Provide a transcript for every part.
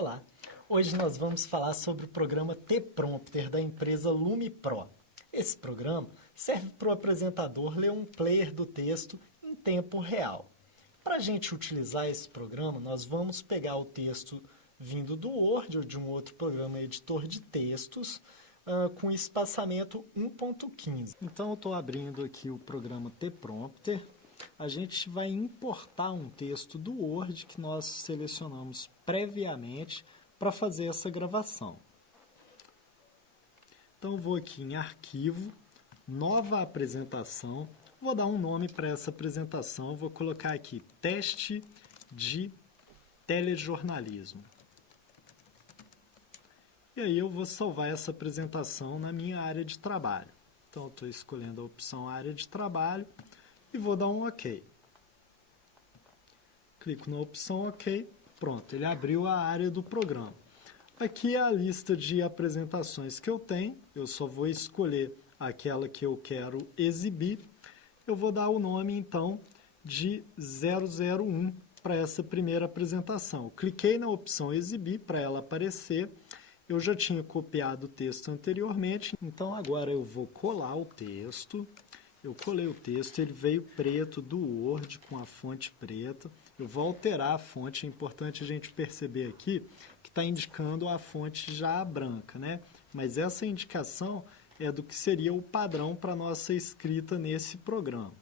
Olá, hoje nós vamos falar sobre o programa T-Prompter da empresa LumiPro. Esse programa serve para o apresentador ler um player do texto em tempo real. Para a gente utilizar esse programa, nós vamos pegar o texto vindo do Word ou de um outro programa editor de textos com espaçamento 1.15. Então eu estou abrindo aqui o programa T-Prompter. A gente vai importar um texto do Word que nós selecionamos previamente para fazer essa gravação. Então eu vou aqui em Arquivo, Nova Apresentação, vou dar um nome para essa apresentação, vou colocar aqui Teste de Telejornalismo. E aí eu vou salvar essa apresentação na minha área de trabalho. Então eu estou escolhendo a opção Área de Trabalho e vou dar um OK. Clico na opção OK, pronto, ele abriu a área do programa. Aqui é a lista de apresentações que eu tenho, eu só vou escolher aquela que eu quero exibir. Eu vou dar o nome, então, de 001 para essa primeira apresentação. Cliquei na opção Exibir para ela aparecer. Eu já tinha copiado o texto anteriormente, então agora eu vou colar o texto. Eu colei o texto, ele veio preto do Word com a fonte preta. Eu vou alterar a fonte, é importante a gente perceber aqui que está indicando a fonte já branca, né? Mas essa indicação é do que seria o padrão para a nossa escrita nesse programa.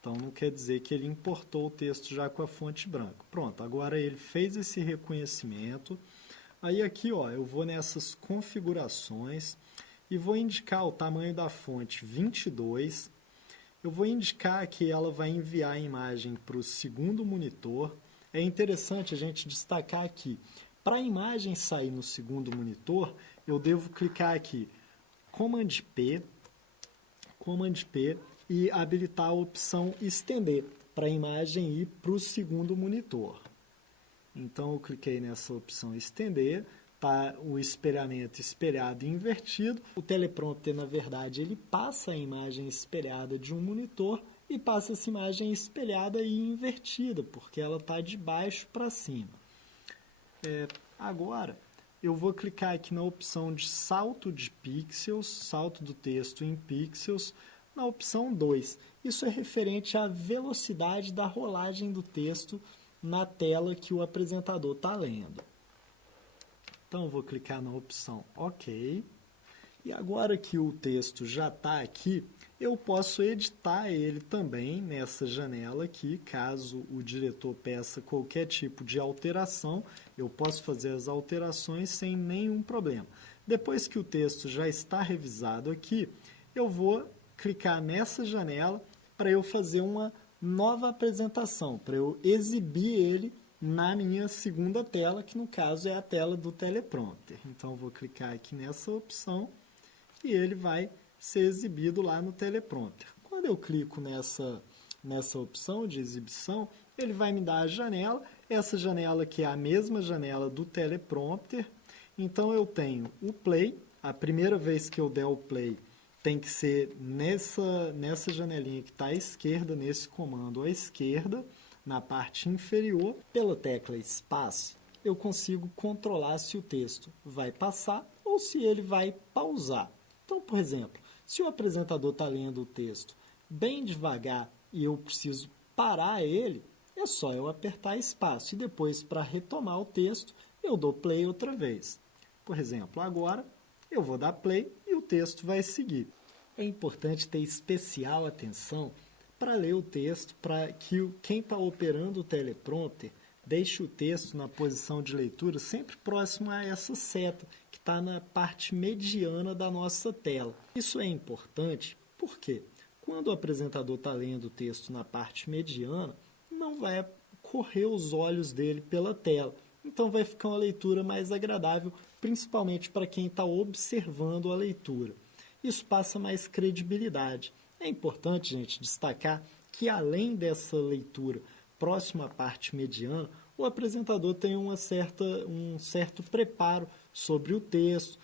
Então não quer dizer que ele importou o texto já com a fonte branca. Pronto, agora ele fez esse reconhecimento. Aí aqui, ó, eu vou nessas configurações e vou indicar o tamanho da fonte 22. Eu vou indicar que ela vai enviar a imagem para o segundo monitor. É interessante a gente destacar aqui, para a imagem sair no segundo monitor, eu devo clicar aqui, Command P e habilitar a opção Estender, para a imagem ir para o segundo monitor. Então eu cliquei nessa opção Estender. Tá o espelhamento espelhado e invertido. O teleprompter, na verdade, ele passa a imagem espelhada de um monitor e passa essa imagem espelhada e invertida, porque ela está de baixo para cima. Agora, eu vou clicar aqui na opção de salto de pixels, salto do texto em pixels, na opção 2. Isso é referente à velocidade da rolagem do texto na tela que o apresentador está lendo. Então, eu vou clicar na opção OK. E agora que o texto já está aqui, eu posso editar ele também nessa janela aqui. Caso o diretor peça qualquer tipo de alteração, eu posso fazer as alterações sem nenhum problema. Depois que o texto já está revisado aqui, eu vou clicar nessa janela para eu fazer uma nova apresentação, para eu exibir ele na minha segunda tela, que no caso é a tela do teleprompter. Então, eu vou clicar aqui nessa opção e ele vai ser exibido lá no teleprompter. Quando eu clico nessa opção de exibição, ele vai me dar a janela. Essa janela que é a mesma janela do teleprompter. Então, eu tenho o play. A primeira vez que eu der o play tem que ser nessa janelinha que está à esquerda, nesse comando à esquerda. Na parte inferior, pela tecla espaço, eu consigo controlar se o texto vai passar ou se ele vai pausar. Então, por exemplo, se o apresentador está lendo o texto bem devagar e eu preciso parar ele, é só eu apertar espaço e depois, para retomar o texto, eu dou play outra vez. Por exemplo, agora eu vou dar play e o texto vai seguir. É importante ter especial atenção para ler o texto, para que quem está operando o teleprompter deixe o texto na posição de leitura sempre próximo a essa seta, que está na parte mediana da nossa tela. Isso é importante porque, quando o apresentador está lendo o texto na parte mediana, não vai correr os olhos dele pela tela. Então vai ficar uma leitura mais agradável, principalmente para quem está observando a leitura. Isso passa mais credibilidade. É importante, gente, destacar que, além dessa leitura próxima à parte mediana, o apresentador tem um certo preparo sobre o texto,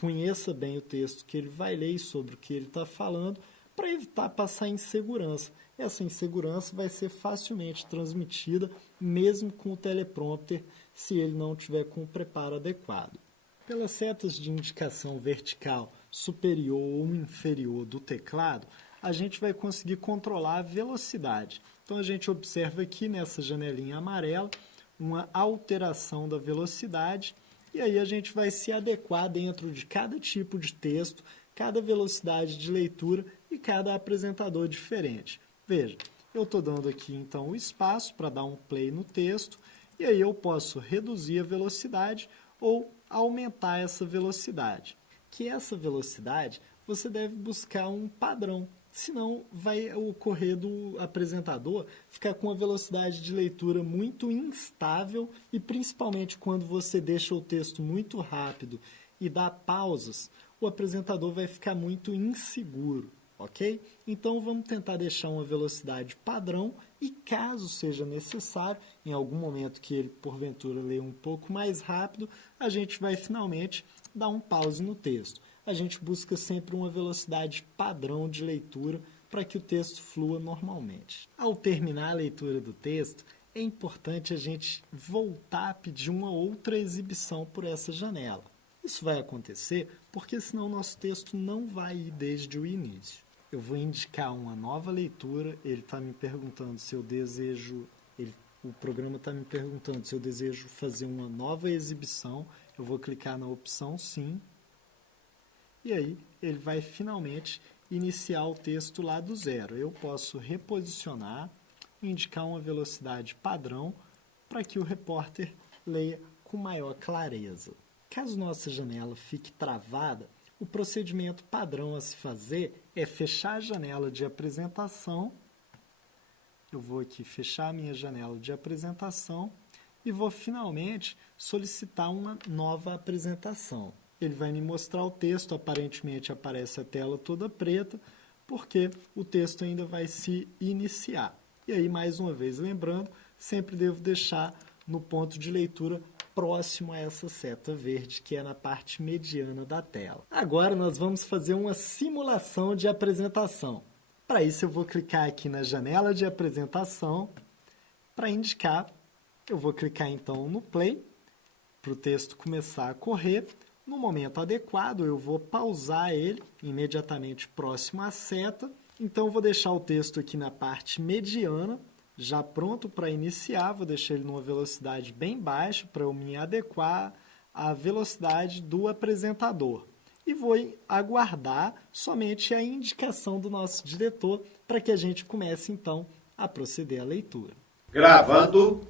conheça bem o texto que ele vai ler e sobre o que ele está falando, para evitar passar insegurança. Essa insegurança vai ser facilmente transmitida, mesmo com o teleprompter, se ele não tiver com o preparo adequado. Pelas setas de indicação vertical superior ou inferior do teclado, a gente vai conseguir controlar a velocidade. Então, a gente observa aqui nessa janelinha amarela uma alteração da velocidade e aí a gente vai se adequar dentro de cada tipo de texto, cada velocidade de leitura e cada apresentador diferente. Veja, eu estou dando aqui então o espaço para dar um play no texto e aí eu posso reduzir a velocidade ou aumentar essa velocidade. Que essa velocidade você deve buscar um padrão, senão vai ocorrer do apresentador ficar com uma velocidade de leitura muito instável e principalmente quando você deixa o texto muito rápido e dá pausas, o apresentador vai ficar muito inseguro, ok? Então vamos tentar deixar uma velocidade padrão e caso seja necessário, em algum momento que ele porventura lê um pouco mais rápido, a gente vai finalmente dar um pause no texto. A gente busca sempre uma velocidade padrão de leitura para que o texto flua normalmente. Ao terminar a leitura do texto, é importante a gente voltar a pedir uma outra exibição por essa janela. Isso vai acontecer porque senão nosso texto não vai ir desde o início. Eu vou indicar uma nova leitura, ele está me perguntando se eu desejo, o programa está me perguntando se eu desejo fazer uma nova exibição, eu vou clicar na opção sim, e aí ele vai finalmente iniciar o texto lá do zero. Eu posso reposicionar, indicar uma velocidade padrão para que o repórter leia com maior clareza. Caso nossa janela fique travada, o procedimento padrão a se fazer é fechar a janela de apresentação. Eu vou aqui fechar a minha janela de apresentação e vou finalmente solicitar uma nova apresentação. Ele vai me mostrar o texto, aparentemente aparece a tela toda preta, porque o texto ainda vai se iniciar. E aí, mais uma vez, lembrando, sempre devo deixar no ponto de leitura próximo a essa seta verde, que é na parte mediana da tela. Agora nós vamos fazer uma simulação de apresentação. Para isso eu vou clicar aqui na janela de apresentação, para indicar, eu vou clicar então no play, para o texto começar a correr. No momento adequado eu vou pausar ele, imediatamente próximo à seta, então eu vou deixar o texto aqui na parte mediana, já pronto para iniciar, vou deixar ele numa velocidade bem baixa para eu me adequar à velocidade do apresentador. E vou aguardar somente a indicação do nosso diretor para que a gente comece então a proceder à leitura. Gravando.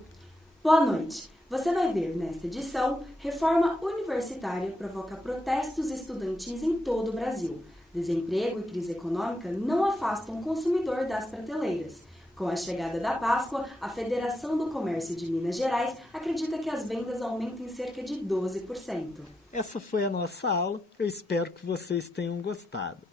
Boa noite. Você vai ver nesta edição, reforma universitária provoca protestos estudantis em todo o Brasil. Desemprego e crise econômica não afastam o consumidor das prateleiras. Com a chegada da Páscoa, a Federação do Comércio de Minas Gerais acredita que as vendas aumentem cerca de 12%. Essa foi a nossa aula, eu espero que vocês tenham gostado.